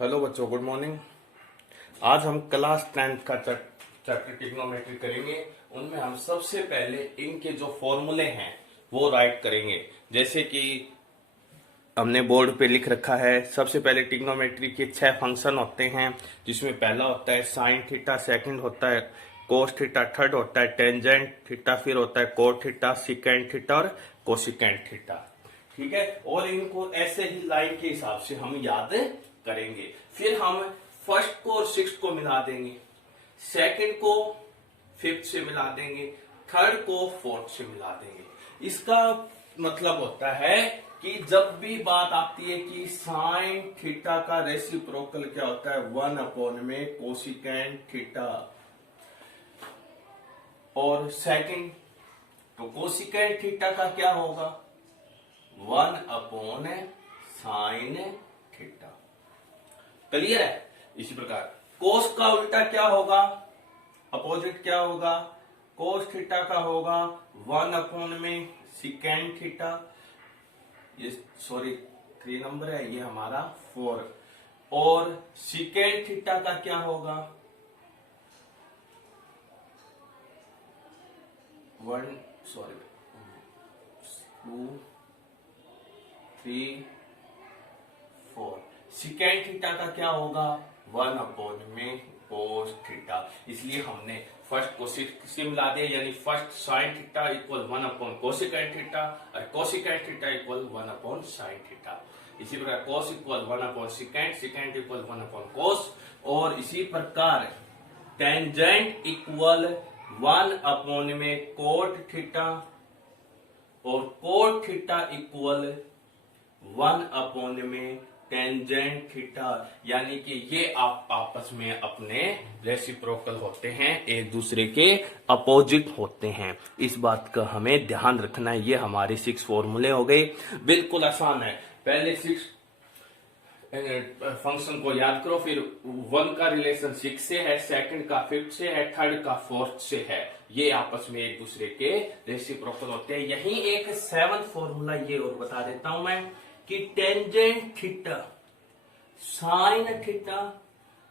Hello बच्चों, good morning. आज हम क्लास 10th का चैप्टर ट्रिग्नोमेट्री करेंगे। उनमें हम सबसे पहले इनके जो फॉर्मूले हैं वो राइट करेंगे। जैसे कि हमने बोर्ड पे लिख रखा है, सबसे पहले ट्रिग्नोमेट्री के 6 फंक्शन होते हैं, जिसमें पहला होता है साइन थीटा, सेकंड होता है कोस थीटा, थर्ड होता है टेंजेंट थीटा, फिर होता है कोट थीटा, सिकेंड थीटा और कोसिकेंड थीटा। ठीक है, और इनको ऐसे ही लाइन के हिसाब से हम याद करेंगे। फिर हम फर्स्ट को और सिक्स्थ को मिला देंगे, सेकंड को फिफ्थ से मिला देंगे, थर्ड को फोर्थ से मिला देंगे। इसका मतलब होता है कि जब भी बात आती है कि साइन थीटा का रेसिप्रोकल क्या होता है, 1 में कोसिकेंड थीटा, और सेकंड तो कोसिकेंड थीटा का क्या होगा, 1 साइन थीटा। क्लियर है। इसी प्रकार कोस का उल्टा क्या होगा, अपोजिट क्या होगा, कोस थीटा का होगा 1 में सिकेंड थीटा, ये सॉरी 3 नंबर है, ये हमारा 4, और सिकेंड थीटा का क्या होगा 2 3 4। सिकेंड थीटा का क्या होगा 1 में कोस थीटा। इसलिए हमने फर्स्ट को से मिला दिया, यानी first sine theta equal 1 cosecant theta और cosecant theta equal 1 sine theta. इसी प्रकार cos equal 1 secant, secant equal 1 cos, और इसी प्रकार टेंजेंट इक्वल 1 में कोट थीटा और कोट थीटा इक्वल 1 में टेंजेंट थीटा। यानी कि ये आप आपस में अपने रेसिप्रोकल होते हैं, एक दूसरे के अपोजिट होते हैं। इस बात का हमें ध्यान रखना है। ये हमारे 6 फॉर्मूले हो गए, बिल्कुल आसान है। पहले 6 फंक्शन को याद करो, फिर 1 का रिलेशन 6 से है, सेकंड का 5th से है, थर्ड का 4th से है। ये आपस में एक दूसरे के रेसिप्रोकल होते हैं। यही एक 7th फॉर्मूला ये और बता देता हूं मैं कि tangent theta sine theta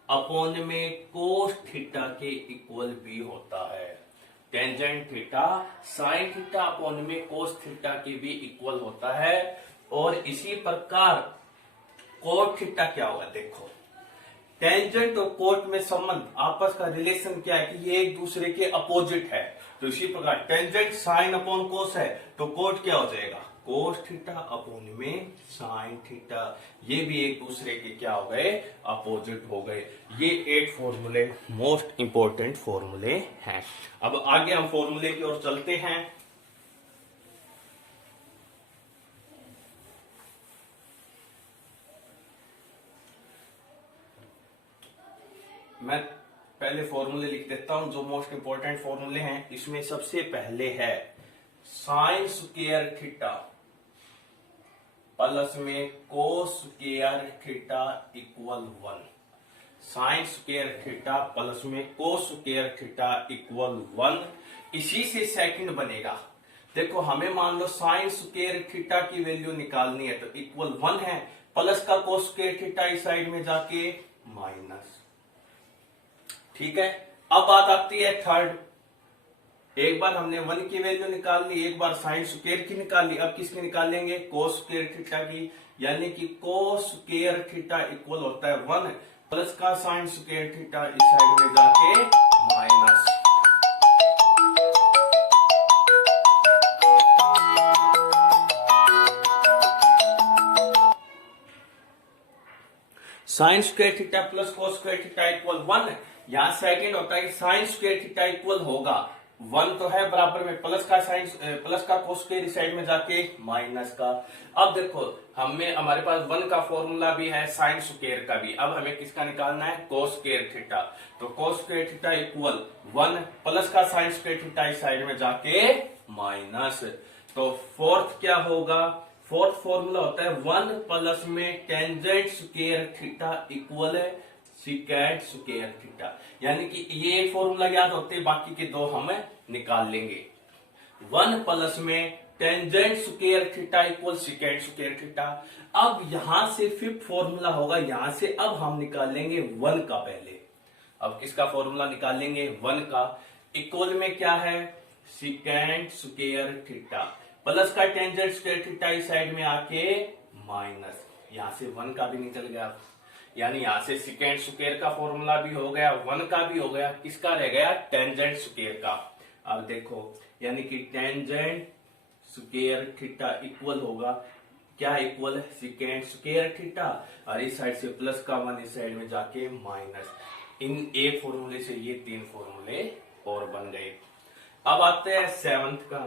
upon में कोस थीटा के इक्वल भी होता है। Tangent theta sine theta upon में कोस थीटा के भी इक्वल होता है। और इसी प्रकार कोट थीटा क्या होगा, देखो टेंजेंट और कोट में संबंध, आपस का रिलेशन क्या है कि ये एक दूसरे के अपोजिट है। तो इसी प्रकार टेंजेंट साइन अपॉन कोस है, तो कोट क्या हो जाएगा कोस थीटा अपॉन में साइन थीटा। ये भी एक दूसरे के क्या हो गए, अपोजिट हो गए। ये 8 फॉर्मूले मोस्ट इंपोर्टेंट फॉर्मूले हैं। अब आगे हम फॉर्मूले की ओर चलते हैं। मैं पहले फॉर्मूले लिख देता हूं जो मोस्ट इंपोर्टेंट फॉर्मूले हैं। इसमें सबसे पहले है साइन स्क्वायर थीटा प्लस में कोस square theta equal 1। Sign square theta plus में कोस स्क्वायर थीटा इक्वल 1। इसी से सेकंड बनेगा। देखो हमें मान लो साइन स्क्वायर थीटा की वैल्यू निकालनी है, तो इक्वल 1 है, प्लस का कोस स्क्वायर थीटा इस साइड में जाके माइनस। ठीक है, अब बात आती है थर्ड। एक बार हमने 1 की वैल्यू निकाल ली, एक बार साइन स्क्वायर की निकाल ली, अब किसकी निकालेंगे कोस स्क्वायर थीटा की। यानी कि कोस स्क्वायर थीटा इक्वल होता है 1 प्लस का साइन स्क्वायर थीटा इस साइड में जाके minus. Sign square theta plus cos square theta equal 1। यहां सेकंड होता है कि साइन स्क्वायर थीटा इक्वल होगा 1 तो है बराबर में प्लस का साइन प्लस का कोस स्क्वायर साइड में जाके माइनस का। अब देखो हमारे पास 1 का फॉर्मूला भी है, साइन स्क्वायर का भी। अब हमें किसका निकालना है कोस स्क्वायर थीटा। तो cos square theta equal 1 plus का साइन स्क्वायर थीटा इस साइड में जाके माइनस। तो फोर्थ क्या होगा, फोर्थ फॉर्मूला होता है 1 प्लस में टेंजेंट स्क्वायर थीटा इक्वल है सिकेंड स्क्वायर थीटा। यानी कि ये एक फॉर्मूला याद होते हैं, बाकी के 2 हम निकाल लेंगे। 1 प्लस में tangent square theta equal secant square theta. अब यहां से फिफ्थ फॉर्मूला होगा, यहां से अब हम निकालेंगे 1 का पहले। अब किसका फॉर्मूला निकालेंगे? 1 का। इक्वल में क्या है? सिकेंड स्क्वायर थीटा प्लस का टेंजेंट स्क्वायर थीटा इस साइड में आके माइनस, यहां से 1 का भी निकल गया, यानी यहां से सिकेंड स्क्वायर का फॉर्मूला भी हो गया, 1 का भी हो गया, किसका रह गया? टेंजेंट स्क्वायर का। अब देखो, यानी कि टेंजेंट स्क्वायर थीटा इक्वल होगा क्या? इक्वल सिकेंड स्क्वायर थीटा, और इस साइड से प्लस का 1 इस साइड में जाके माइनस। इन एक फॉर्मूले से ये 3 फॉर्मूले और बन गए। अब आते हैं 7th का।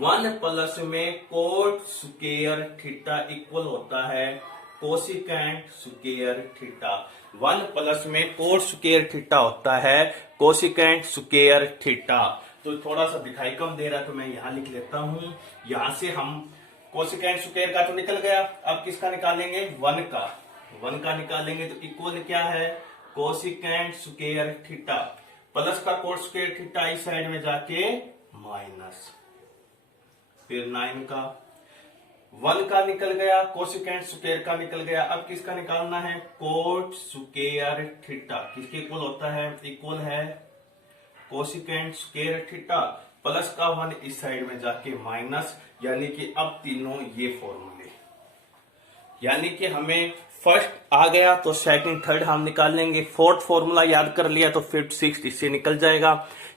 1 प्लस में कोट स्क्वायर थीटा इक्वल होता है कोसिकेंट स्क्वायर थीटा। 1 प्लस में कोट स्क्वायर थीटा होता है कोसिकेंट स्क्वायर थीटा। तो थोड़ा सा दिखाई कम दे रहा है तो मैं यहां लिख लेता हूं। यहां से हम कोसिकेंट स्क्वायर का तो निकल गया, अब किसका निकालेंगे? 1 का। 1 का निकालेंगे तो इक्वल क्या है? कोसिकेंट स्क्वायर थीटा प्लस का कोट स्क्वायर थीटा इस साइड में जाके माइनस, फिर 9 का। 1 का निकल गया, कोसिकेंट स्क्वायर का निकल गया, अब किसका निकालना है? Coat square theta. किसके इक्वल होता है? इक्वल है कोसिकेंट स्क्वायर थीटा प्लस का 1 इस साइड में जाके माइनस, यानी कि अब तीनों ये फॉर्मूले, यानी कि हमें फर्स्ट आ गया तो सेकंड थर्ड हम निकाल लेंगे। फोर्थ फॉर्मूला याद कर लिया तो फिफ्थ सिक्स्थ इससे निकल जाएगा।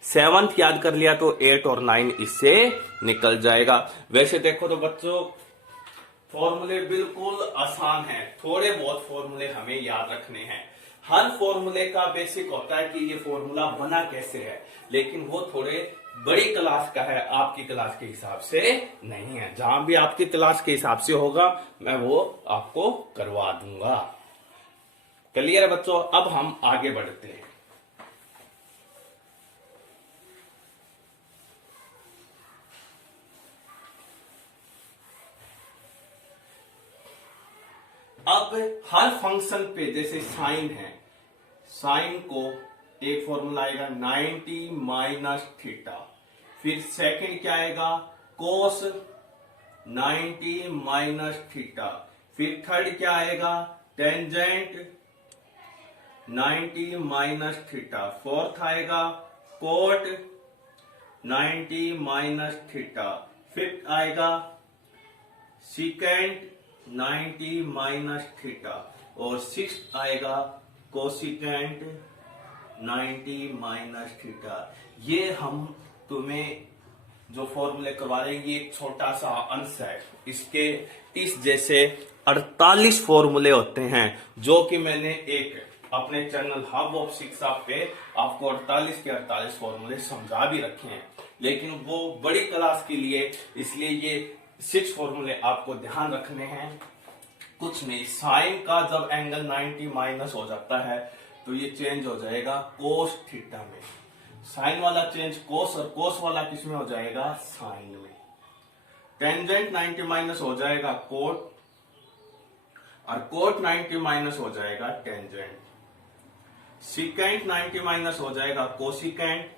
7th याद कर लिया तो 8 और 9 इससे निकल जाएगा। वैसे देखो तो बच्चों फॉर्मूले बिल्कुल आसान है, थोड़े बहुत फॉर्मूले हमें याद रखने हैं। हर फॉर्मूले का बेसिक होता है कि ये फॉर्मूला बना कैसे है, लेकिन वो थोड़े बड़ी क्लास का है, आपकी क्लास के हिसाब से नहीं है। जहां भी आपकी क्लास के हिसाब से होगा मैं वो आपको करवा दूंगा। क्लियर है बच्चों? अब हम आगे बढ़ते हैं। अब हर फंक्शन पे जैसे साइन है, साइन को एक फॉर्मूला आएगा 90 माइनस थीटा, फिर सेकंड क्या आएगा? कोस 90 माइनस थीटा, फिर थर्ड क्या आएगा? टेंजेंट 90 माइनस थीटा, फोर्थ आएगा कोट 90 माइनस थीटा, फिफ्थ आएगा सिकेंड 90 माइनस थीटा, और सिक्स्थ आएगा कोसिकेंट 90 माइनस थीटा। ये हम तुम्हें जो फॉर्मूले करवा रहे हैं ये एक छोटा सा अंश है, इसके इस जैसे 48 फॉर्मूले होते हैं जो कि मैंने एक अपने चैनल हब ऑफ शिक्षा पे आपको 48 के 48 फॉर्मूले समझा भी रखे हैं, लेकिन वो बड़ी क्लास के लिए, इसलिए ये 6 फॉर्मूले आपको ध्यान रखने हैं। कुछ नहीं, साइन का जब एंगल 90 माइनस हो जाता है तो ये चेंज हो जाएगा कोस थीटा में, साइन वाला चेंज कोस, और कोस वाला किस में हो जाएगा? साइन में। टेंजेंट 90 माइनस हो जाएगा कोट, और कोट 90 माइनस हो जाएगा टेंजेंट। सिकेंट 90 माइनस हो जाएगा कोसिकेंट,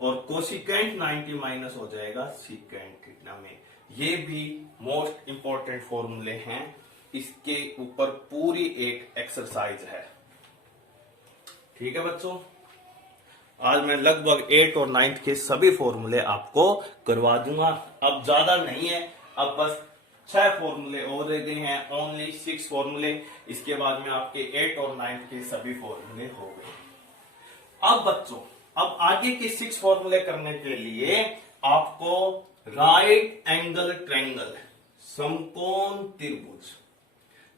और कोसिकेंट 90 माइनस हो जाएगा सिकेंट थीटा में। ये भी मोस्ट इंपॉर्टेंट फॉर्मूले हैं, इसके ऊपर पूरी एक एक्सरसाइज है। ठीक है बच्चों, आज मैं लगभग 8 और 9th के सभी फॉर्मूले आपको करवा दूंगा। अब ज्यादा नहीं है, अब बस 6 फॉर्मूले और रह गए हैं, ओनली 6 फॉर्मूले। इसके बाद में आपके 8 और 9th के सभी फॉर्मूले हो गए। अब बच्चों, अब आगे के 6 फॉर्मूले करने के लिए आपको राइट एंगल ट्रायंगल, समकोण त्रिभुज,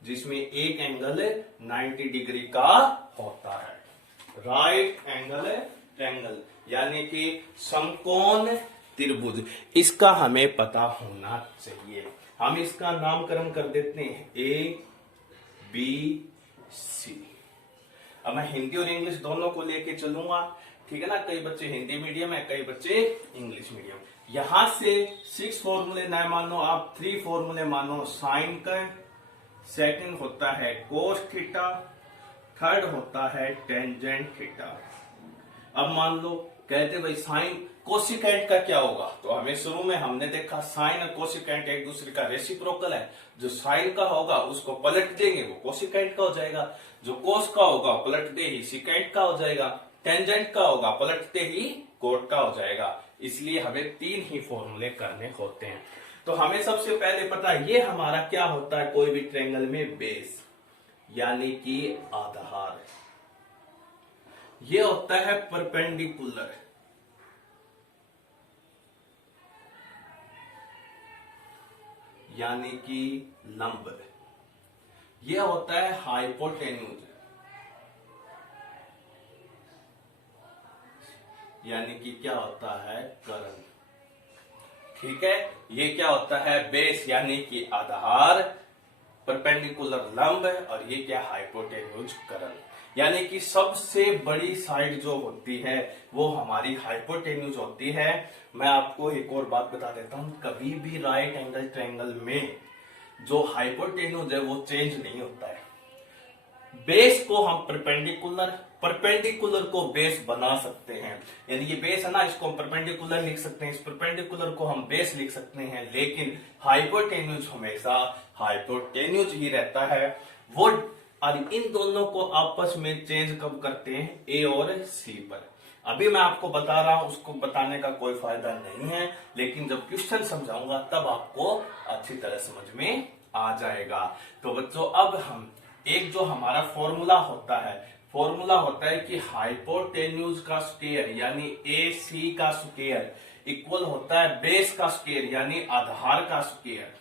जिसमें एक एंगल 90 डिग्री का होता है, राइट एंगल ट्रायंगल यानी कि समकोण त्रिभुज, इसका हमें पता होना चाहिए। हम इसका नामकरण कर देते हैं ABC। अब मैं हिंदी और इंग्लिश दोनों को लेके चलूंगा, ठीक है ना? कई बच्चे हिंदी मीडियम है, कई बच्चे इंग्लिश मीडियम। यहां से 6 फॉर्मूले न मानो आप, 3 फॉर्मूले मानो साइन का, सेकंड होता है कोस थीटा, थर्ड होता है टेंजेंट थीटा। अब मान लो कहते भाई साइन कोसिकेंट का क्या होगा? तो हमें शुरू में हमने देखा साइन और कोसिकेंट एक दूसरे का रेसिप्रोकल है। जो साइन का होगा उसको पलट देंगे वो कोसिकेंट का हो जाएगा, जो कोस का होगा पलटते ही सिकेंट का हो जाएगा, टेंजेंट का होगा पलटते ही कोट का हो जाएगा। इसलिए हमें 3 ही फॉर्मूले करने होते हैं। तो हमें सबसे पहले पता है ये हमारा क्या होता है कोई भी ट्रायंगल में, बेस यानी कि आधार। ये होता है परपेंडिकुलर यानी कि लंब। यह होता है हाइपोटेन्यूज यानी कि क्या होता है, कर्ण। ठीक है, ये क्या होता है, बेस यानी कि आधार, परपेंडिकुलर लंब, और ये क्या, हाइपोटेन्यूज कर्ण। यानी कि सबसे बड़ी साइड जो होती है वो हमारी हाइपोटेन्यूज होती है। मैं आपको एक और बात बता देता हूं, कभी भी राइट एंगल ट्रायंगल में जो हाइपोटेन्यूज है वो चेंज नहीं होता है। बेस को हम परपेंडिकुलर को बेस बना सकते हैं, यानी ये बेस है ना, इसको हम परपेंडिकुलर लिख सकते हैं, इस परपेंडिकुलर को हम बेस लिख सकते हैं, लेकिन हाइपोटेन्यूज हमेशा हाइपोटेन्यूज ही रहता है वो। और इन दोनों को आपस में चेंज कब करते हैं, ए और सी पर। अभी मैं आपको बता रहा हूं, उसको बताने का कोई फायदा नहीं है, लेकिन जब क्वेश्चन समझाऊंगा तब आपको अच्छी तरह समझ में आ जाएगा। तो बच्चों अब हम एक जो हमारा फॉर्मूला होता है कि हाइपोटेन्यूज का स्क्वायर यानी ए सी का स्क्वायर इक्वल होता है बेस का स्क्वायर यानी आधार का स्क्वायर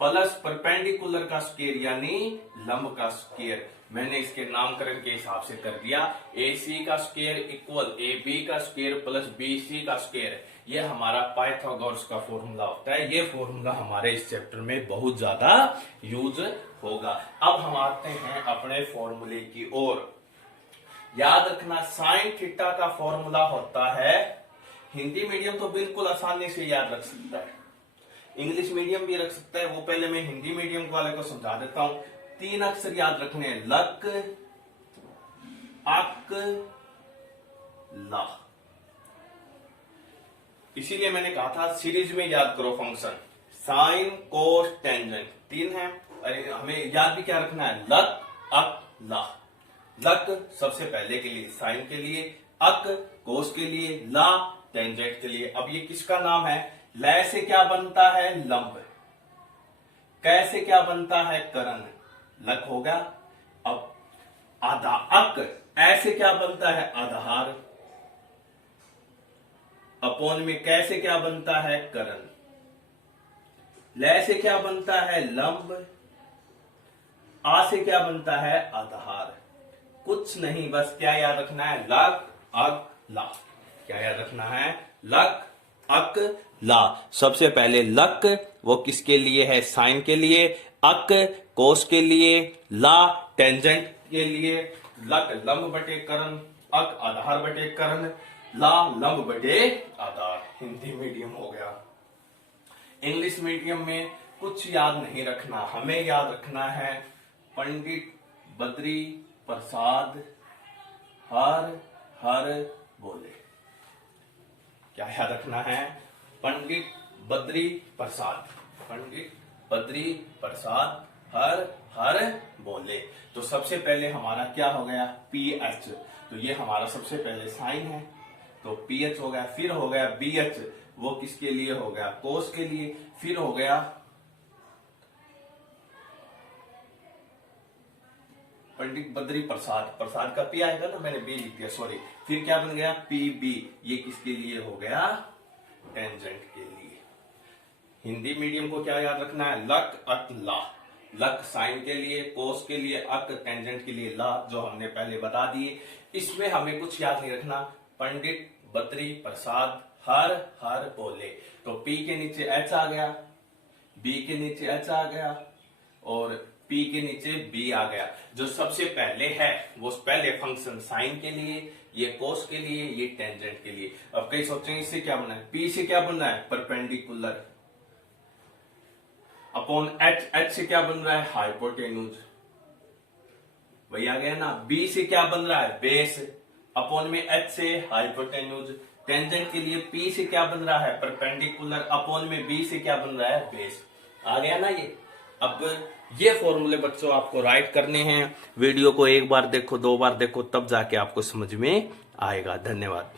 प्लस परपेंडिकुलर का स्क्वायर यानी लंब का स्क्वायर। मैंने इसके नामकरण के हिसाब से कर दिया, ए सी का स्क्वायर इक्वल ए बी का स्क्वायर प्लस बी सी का स्क्वायर। यह हमारा पाइथागोरस का फॉर्मूला होता है। यह फॉर्मूला हमारे इस चैप्टर में बहुत ज्यादा यूज होगा। अब हम आते हैं अपने फॉर्मूले की ओर। याद रखना साइन थीटा का फॉर्मूला होता है, हिंदी मीडियम तो बिल्कुल आसानी से याद रख सकता है, इंग्लिश मीडियम भी रख सकता है, वो पहले मैं हिंदी मीडियम वाले को समझा देता हूं। 3 अक्षर याद रखने हैं, लक, अक, ला। इसीलिए मैंने कहा था सीरीज में याद करो फंक्शन, साइन कोस टेंजेंट 3 है। अरे हमें याद भी क्या रखना है, लक, अक, ला। लक सबसे पहले के लिए, साइन के लिए, अक कोस के लिए, ला टेंजेंट के लिए। अब ये किसका नाम है, लय से क्या बनता है, लंब, कैसे क्या बनता है, कर्ण, लक हो गया। अब आधा अक ऐसे क्या बनता है, आधार, अपोन में कैसे क्या बनता है, कर्ण, लय से क्या बनता है, लंब, आ से क्या बनता है, आधार। कुछ नहीं, बस क्या याद रखना है, लक, अक, ला। क्या याद रखना है, लक, अक, ला। सबसे पहले लक वो किसके लिए है, साइन के लिए, अक कोस के लिए, ला टेंजेंट के लिए। लक लंब बटे कर्ण, अक आधार बटे कर्ण, ला लंब बटे आधार। हिंदी मीडियम हो गया। इंग्लिश मीडियम में कुछ याद नहीं रखना, हमें याद रखना है पंडित बद्री प्रसाद हर हर बोले। क्या याद रखना है, पंडित बद्री प्रसाद, पंडित बद्री प्रसाद हर हर बोले। तो सबसे पहले हमारा क्या हो गया, पी एच। तो ये हमारा सबसे पहले साइन है, तो पी एच हो गया। फिर हो गया बी एच, वो किसके लिए हो गया, कोस के लिए। फिर हो गया पंडित बद्री प्रसाद, प्रसाद का पी आएगा ना, मैंने बी लिख दिया, सॉरी। फिर क्या बन गया, पी बी, ये किसके लिए हो गया, टेंजेंट के लिए। हिंदी मीडियम को क्या याद रखना है, लक, अक, ला। लक साइन के लिए, कोस के लिए, अक टेंजेंट के लिए, ला जो हमने पहले बता दिए। इसमें हमें कुछ याद नहीं रखना, पंडित बद्री प्रसाद हर हर बोले। तो पी के नीचे एच आ गया, बी के नीचे एच आ गया, और पी के नीचे बी आ गया। जो सबसे पहले है वो पहले फंक्शन साइन के लिए, ये कोस के लिए, ये टेंजेंट के लिए। अब कई सोचेंगे इससे क्या बनना है, पी से क्या बनना है, परपेंडिकुलर अपॉन एच, एच से क्या बन रहा है, हाइपोटेन्यूज, वही आ गया ना। बी से क्या बन रहा है, बेस, अपॉन में एच से हाइपोटेन्यूज, टेंजेंट के लिए P से क्या बन रहा है, परपेंडिकुलर, अपॉन में B से क्या बन रहा है, बेस। आ गया ना ये। अब ये फॉर्मूले बच्चों आपको राइट करने हैं। वीडियो को एक बार देखो, 2 बार देखो, तब जाके आपको समझ में आएगा। धन्यवाद।